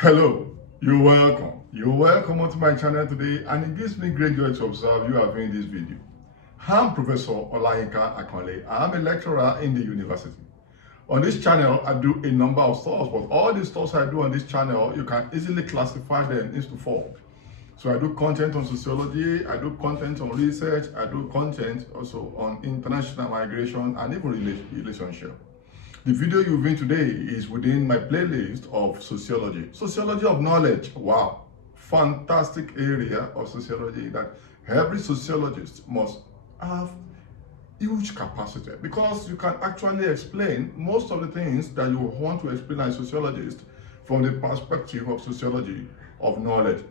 Hello, you're welcome. You're welcome onto my channel today, and it gives me great joy to observe you are viewing this video. I'm Professor Olayinka Akanle. I'm a lecturer in the university. On this channel, I do a number of stuff, but all the stuff I do on this channel, you can easily classify them into four. So I do content on sociology, I do content on research, I do content also on international migration and even relationship. The video you're viewing today is within my playlist of sociology. Sociology of knowledge. Wow. Fantastic area of sociology that every sociologist must have huge capacity, because you can actually explain most of the things that you want to explain as a sociologist from the perspective of sociology of knowledge.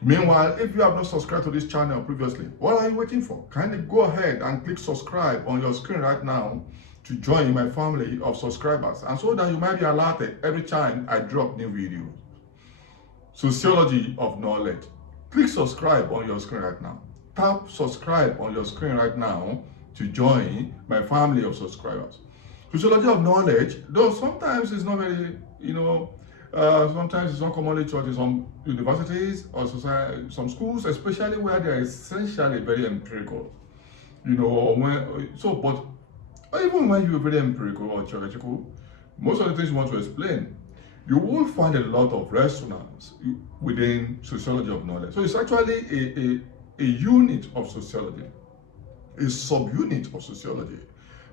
Meanwhile, if you have not subscribed to this channel previously, what are you waiting for? Kindly go ahead and click subscribe on your screen right now to join my family of subscribers, and so that you might be alerted every time I drop new videos. Sociology of knowledge. Click subscribe on your screen right now. Tap subscribe on your screen right now to join my family of subscribers. Sociology of knowledge, though sometimes it's not very, sometimes it's not commonly taught in some universities or society, some schools, especially where they are essentially very empirical. But even when you're very empirical or theoretical, most of the things you want to explain, you will find a lot of resonance within sociology of knowledge. So it's actually a unit of sociology, a subunit of sociology.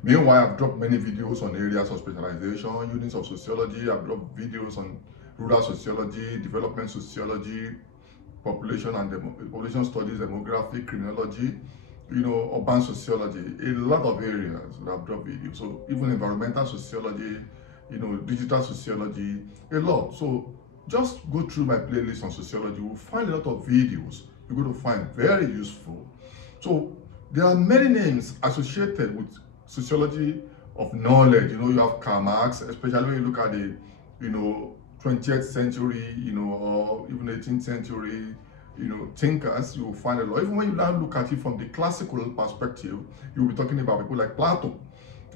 Meanwhile, I've dropped many videos on areas of specialization, units of sociology. I've dropped videos on rural sociology, development sociology, population population studies, demographic, criminology, urban sociology, a lot of areas that I've dropped videos. So even environmental sociology, digital sociology, a lot. So just go through my playlist on sociology. You'll find a lot of videos you're going to find very useful. So there are many names associated with sociology of knowledge. You have Karl Marx, especially when you look at the, 20th century, or even 18th century, thinkers. You will find a lot. Even when you now look at it from the classical perspective, you'll be talking about people like Plato.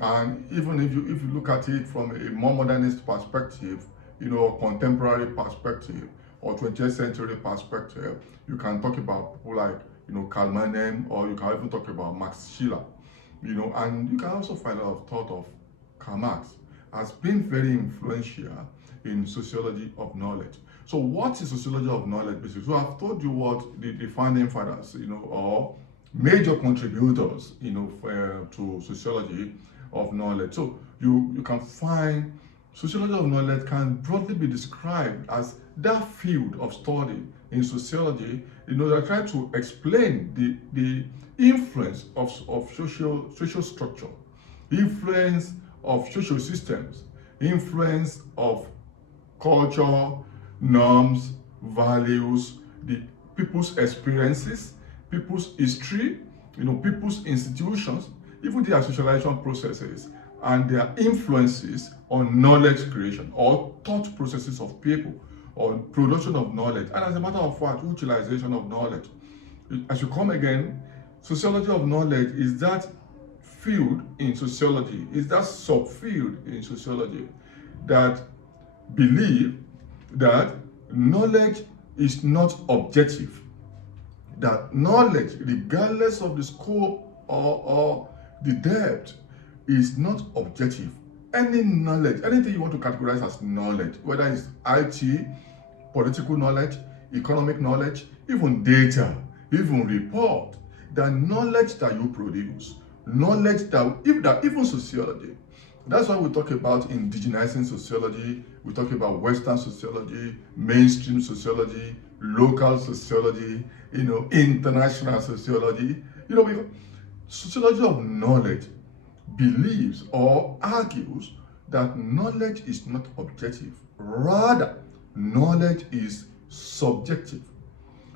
And even if you look at it from a more modernist perspective, contemporary perspective, or 20th century perspective, you can talk about people like, Karl Marx, or you can even talk about Max Schiller, and you can also find a lot of thought of Karl Marx has been very influential in sociology of knowledge. So what is sociology of knowledge basically? So I've told you what the founding fathers, or major contributors, to sociology of knowledge. So you can find sociology of knowledge can broadly be described as that field of study in sociology, that try to explain the influence of social structure, influence of social systems, influence of culture, norms, values, the people's experiences, people's history, people's institutions, even their socialization processes and their influences on knowledge creation or thought processes of people, or production of knowledge, and as a matter of fact, utilization of knowledge. As you come again, sociology of knowledge is that field in sociology, is that subfield in sociology that believe that knowledge is not objective, that knowledge, regardless of the scope or the depth, is not objective. Any knowledge, anything you want to categorize as knowledge, whether it's IT, political knowledge, economic knowledge, even data, even report, the knowledge that you produce, knowledge that even sociology. That's why we talk about indigenizing sociology, we talk about Western sociology, mainstream sociology, local sociology, international sociology. Because sociology of knowledge believes or argues that knowledge is not objective. Rather, knowledge is subjective.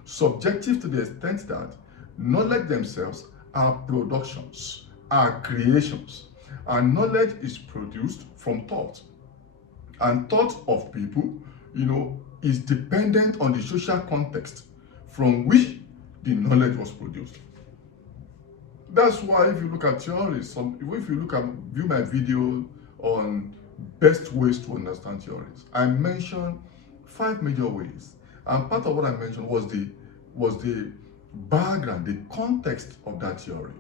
Subjective to the extent that knowledge themselves are productions, are creations, and knowledge is produced from thought. And thought of people, is dependent on the social context from which the knowledge was produced. That's why if you look at theories, if you view my video on best ways to understand theories, I mentioned 5 major ways. And part of what I mentioned was the background, the context of that theory.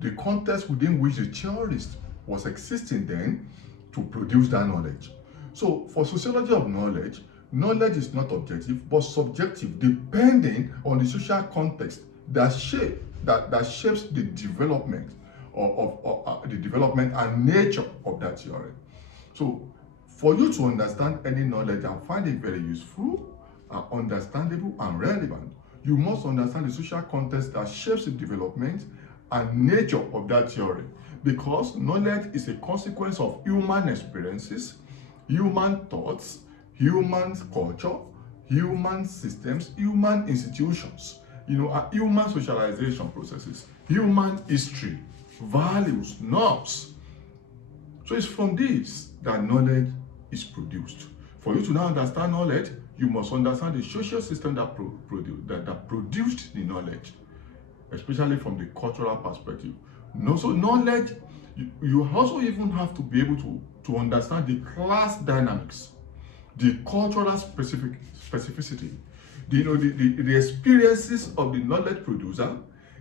The context within which the theorist was existing then to produce that knowledge. So for sociology of knowledge, knowledge is not objective but subjective, depending on the social context that shapes the development of the development and nature of that theory. So for you to understand any knowledge and find it very useful, understandable and relevant, you must understand the social context that shapes the development and nature of that theory, because knowledge is a consequence of human experiences, human thoughts, human culture, human systems, human institutions, human socialization processes, human history, values, norms. So it's from this that knowledge is produced. For you to now understand knowledge, you must understand the social system that produced the knowledge, especially from the cultural perspective. So knowledge, you also even have to be able to understand the class dynamics, the cultural specificity, the experiences of the knowledge producer,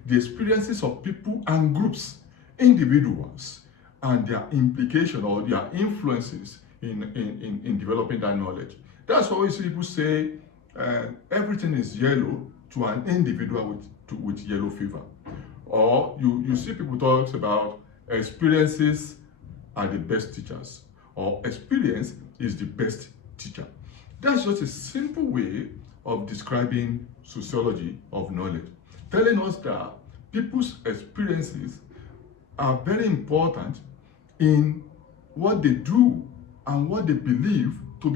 the experiences of people and groups, individuals, and their implication or their influences in developing that knowledge. That's why we see people say everything is yellow to an individual with yellow fever. Or you see people talk about experiences are the best teachers, or experience is the best teacher. That's just a simple way of describing sociology of knowledge, telling us that people's experiences are very important in what they do and what they believe to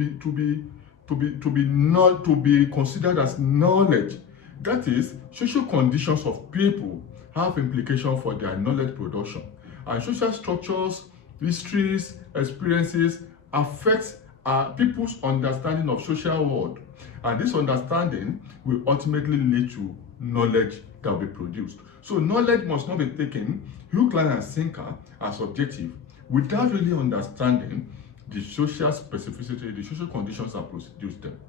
be considered as knowledge. That is, social conditions of people have implications for their knowledge production, and social structures, histories, experiences affect people's understanding of social world, and this understanding will ultimately lead to knowledge that will be produced. So knowledge must not be taken hook, line, and sinker as objective without really understanding the social specificity, the social conditions that produce them.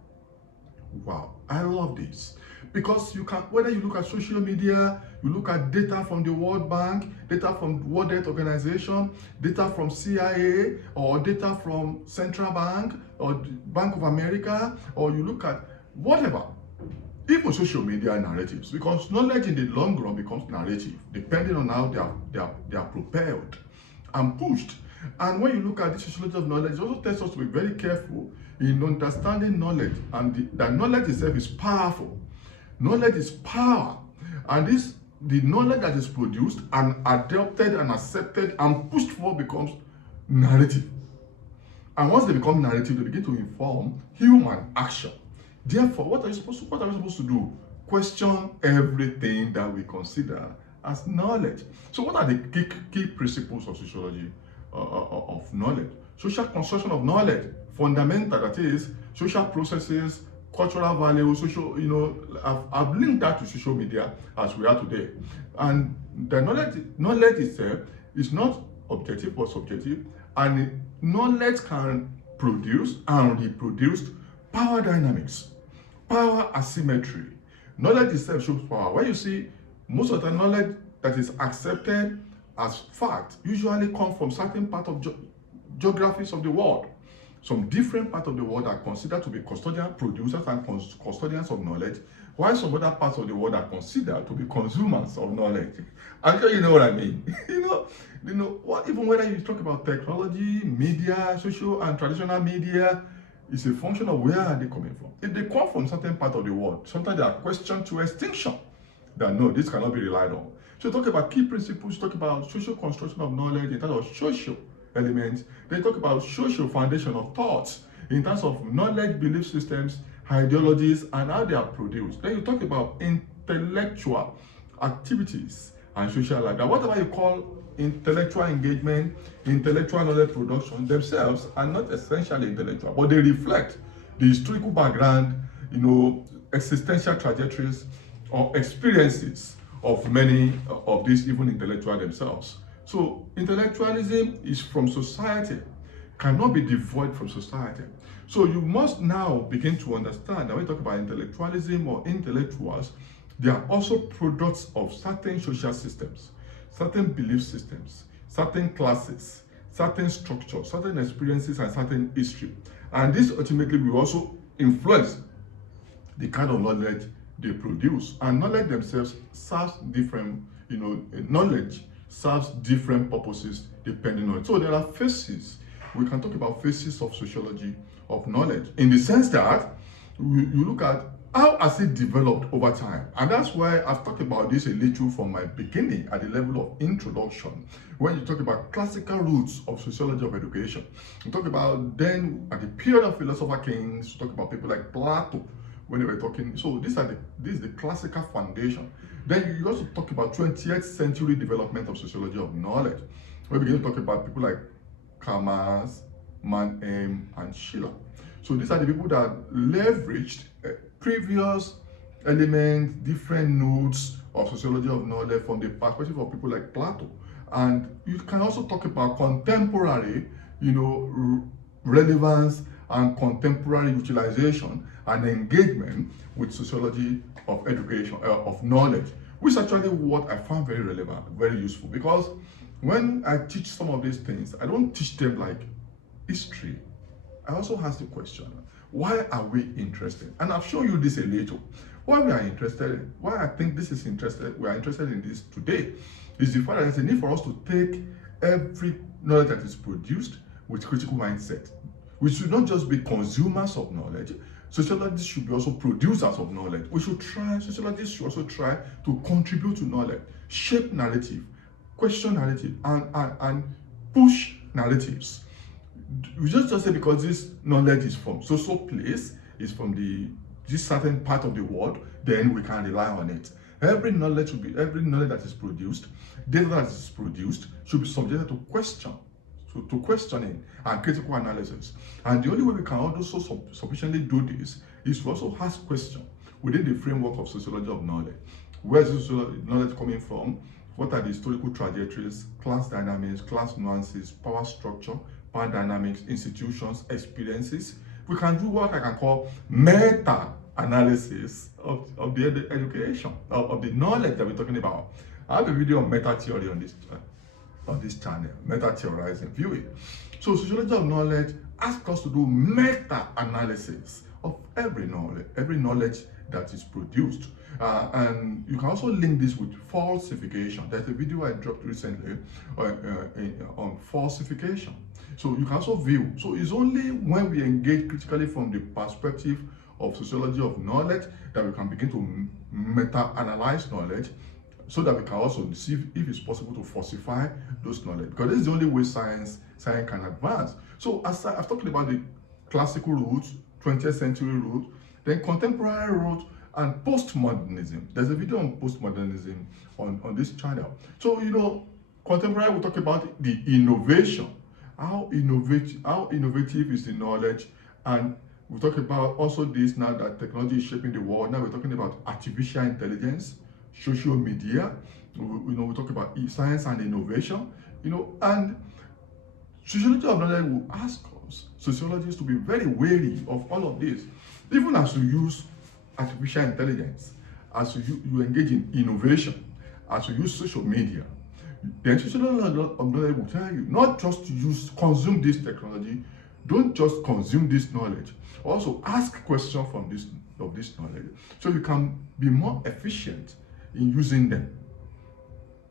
Wow, I love this. Because you can, whether you look at social media, you look at data from the World Bank, data from World Health Organization, data from CIA, or data from Central Bank, or Bank of America, or you look at whatever, even social media narratives, because knowledge in the long run becomes narrative, depending on how they are propelled and pushed. And when you look at the sociology of knowledge, it also tells us to be very careful in understanding knowledge, and that knowledge itself is powerful. Knowledge is power, and the knowledge that is produced and adopted and accepted and pushed for becomes narrative. And once they become narrative, they begin to inform human action. Therefore, what are we supposed to do? Question everything that we consider as knowledge. So what are the key principles of sociology of knowledge? Social construction of knowledge, fundamental, that is, social processes, cultural values, social, I've linked that to social media as we are today. And the knowledge itself is not objective but subjective, and knowledge can produce and reproduce power dynamics, power asymmetry. Knowledge itself shows power. When you see most of the knowledge that is accepted as fact usually comes from certain part of geographies of the world. Some different parts of the world are considered to be custodian producers and custodians of knowledge, while some other parts of the world are considered to be consumers of knowledge. I'm sure you know what I mean. Even whether you talk about technology, media, social and traditional media, it's a function of where are they coming from. If they come from certain part of the world, sometimes they are questioned to extinction. That no, this cannot be relied on. So talk about key principles, talk about social construction of knowledge in terms of social elements. They talk about social foundation of thoughts in terms of knowledge, belief systems, ideologies, and how they are produced. Then you talk about intellectual activities and social life. Now, whatever you call intellectual engagement, intellectual knowledge production, themselves are not essentially intellectual, but they reflect the historical background, existential trajectories or experiences of many of these even intellectuals themselves. So intellectualism is from society, cannot be devoid from society. So you must now begin to understand that when you talk about intellectualism or intellectuals, they are also products of certain social systems, certain belief systems, certain classes, certain structures, certain experiences, and certain history. And this ultimately will also influence the kind of knowledge they produce. And knowledge themselves serves different, knowledge serves different purposes depending on it. So there are phases. We can talk about phases of sociology of knowledge in the sense that you look at how has it developed over time. And that's why I've talked about this a little from my beginning at the level of introduction. When you talk about classical roots of sociology of education, you talk about then at the period of philosopher kings, you talk about people like Plato, when they were talking. So this is the classical foundation. Then you also talk about 20th century development of sociology of knowledge. We begin to talk about people like Karl Marx, Mannheim, and Schiller. So these are the people that leveraged previous elements, different nodes of sociology of knowledge from the perspective of people like Plato. And you can also talk about contemporary, relevance and contemporary utilization and engagement with sociology of education, of knowledge, which is actually what I found very relevant, very useful. Because when I teach some of these things, I don't teach them like history. I also ask the question, why are we interested? And I've shown you this a little. Why we are interested, why I think this is interested, we are interested in this today, is the fact that there's a need for us to take every knowledge that is produced with critical mindset. We should not just be consumers of knowledge. Sociologists should be also producers of knowledge. Sociologists should also try to contribute to knowledge, shape narrative, question narrative, and push narratives. We just say because this knowledge is from so place, is from this certain part of the world, then we can rely on it. Every knowledge that is produced, data that is produced, should be subjected to questioning and critical analysis. And the only way we can also sufficiently do this is to also ask questions within the framework of sociology of knowledge. Where is this knowledge coming from? What are the historical trajectories, class dynamics, class nuances, power structure, power dynamics, institutions, experiences? We can do what I can call meta-analysis of the education, of the knowledge that we're talking about. I have a video on meta-theory on this channel, meta-theorizing, view it. So sociology of knowledge asks us to do meta-analysis of every knowledge that is produced. And you can also link this with falsification. There's a video I dropped recently on falsification. So you can also view. So it's only when we engage critically from the perspective of sociology of knowledge that we can begin to meta-analyze knowledge, so that we can also see if it's possible to falsify those knowledge. Because this is the only way science can advance. So as I've talked about the classical roots, 20th century roots, then contemporary roots, and postmodernism. There's a video on postmodernism on this channel. So, contemporary, we'll talk about the innovation, how innovative is the knowledge, and we'll talk about also this now that technology is shaping the world. Now we're talking about artificial intelligence, social media, we talk about science and innovation, and sociology of knowledge will ask us, sociologists, to be very wary of all of this, even as you use artificial intelligence, as you engage in innovation, as you use social media. The sociology of knowledge will tell you not just to consume this technology, don't just consume this knowledge, also ask questions from this knowledge, so you can be more efficient in using them.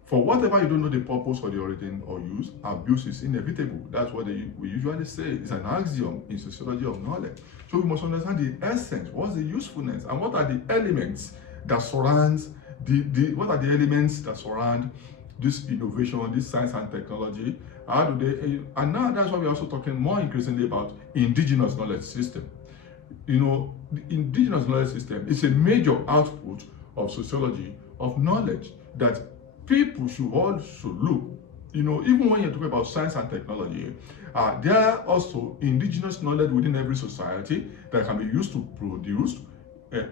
For whatever you don't know the purpose or the origin or use, abuse is inevitable. That's what we usually say. It's an axiom in sociology of knowledge. So we must understand the essence, what's the usefulness, and what are the elements that surround this innovation, this science and technology. How do they? And now that's why we're also talking more increasingly about indigenous knowledge system. The indigenous knowledge system is a major output of sociology of knowledge that people should also look. Even when you're talking about science and technology, there are also indigenous knowledge within every society that can be used to produce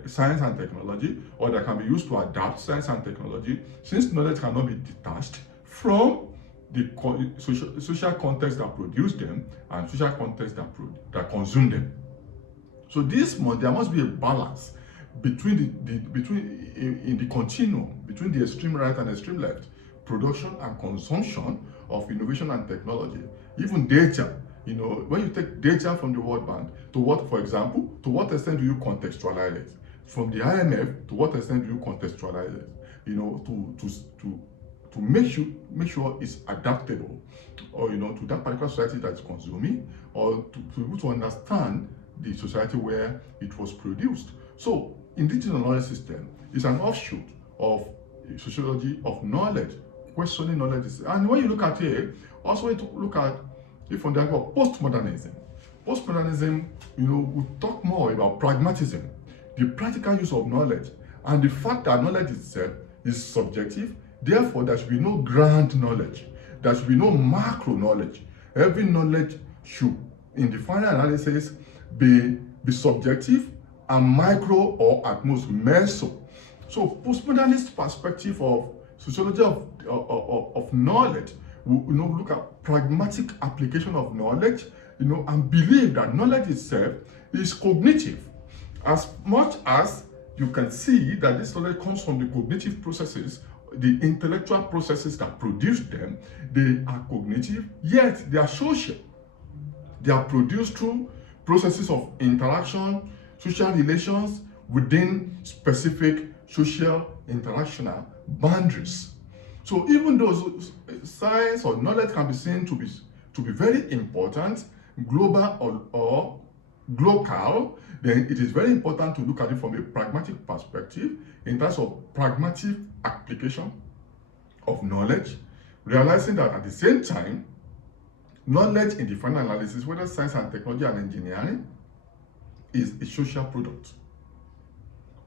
science and technology, or that can be used to adapt science and technology, since knowledge cannot be detached from the social context that produce them and social context that consume them. So there must be a balance between in the continuum between the extreme right and extreme left, production and consumption of innovation and technology, even data. You know, when you take data from the World Bank, to what, for example, to what extent do you contextualize it? From the IMF, to what extent do you contextualize it? You know, to make sure it's adaptable, or, you know, to that particular society that's consuming, or to understand the society where it was produced. So indigenous knowledge system is an offshoot of sociology of knowledge, questioning knowledge. And when you look at it, also to look at it from the angle of postmodernism. Postmodernism, you know, we talk more about pragmatism, the practical use of knowledge, and the fact that knowledge itself is subjective. Therefore, there should be no grand knowledge. There should be no macro knowledge. Every knowledge should, in the final analysis, be subjective and micro, or at most meso. So, postmodernist perspective of sociology of knowledge, we, you know, look at pragmatic application of knowledge, you know, and believe that knowledge itself is cognitive. As much as you can see that this knowledge comes from the cognitive processes, the intellectual processes that produce them, they are cognitive, yet they are social. They are produced through processes of interaction, social relations within specific social interactional boundaries. So even though science or knowledge can be seen to be very important, global or local, then it is very important to look at it from a pragmatic perspective in terms of pragmatic application of knowledge, realizing that at the same time, knowledge in the final analysis, whether science and technology and engineering, is a social product.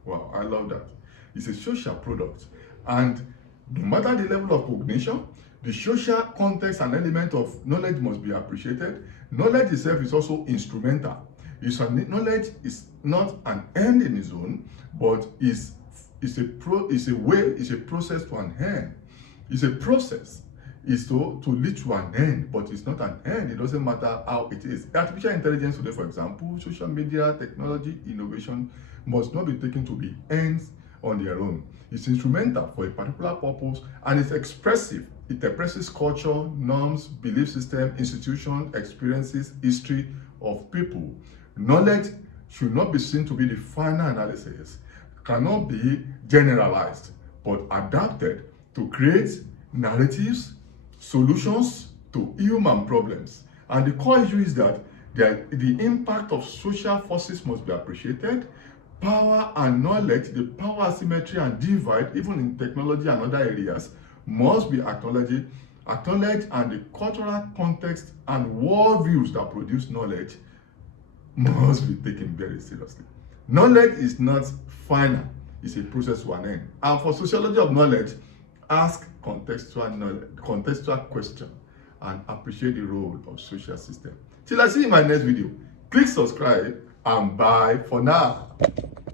Wow, I love that. It's a social product. And no matter the level of cognition, the social context and element of knowledge must be appreciated. Knowledge itself is also instrumental. Knowledge is not an end in its own, but is a process to an end. It's a process. Is to lead to an end, but it's not an end. It doesn't matter how it is. Artificial intelligence today, for example, social media, technology, innovation must not be taken to be ends on their own. It's instrumental for a particular purpose, and it's expressive. It expresses culture, norms, belief system, institutions, experiences, history of people. Knowledge should not be seen to be the final analysis, cannot be generalized, but adapted to create narratives, solutions to human problems. And the core issue is that the impact of social forces must be appreciated. Power and knowledge, the power asymmetry and divide, even in technology and other areas, must be acknowledged, and the cultural context and worldviews that produce knowledge must be taken very seriously. Knowledge is not final, it's a process to an end. And for sociology of knowledge, ask contextual question and appreciate the role of social system. Till I see you in my next video, click subscribe and bye for now.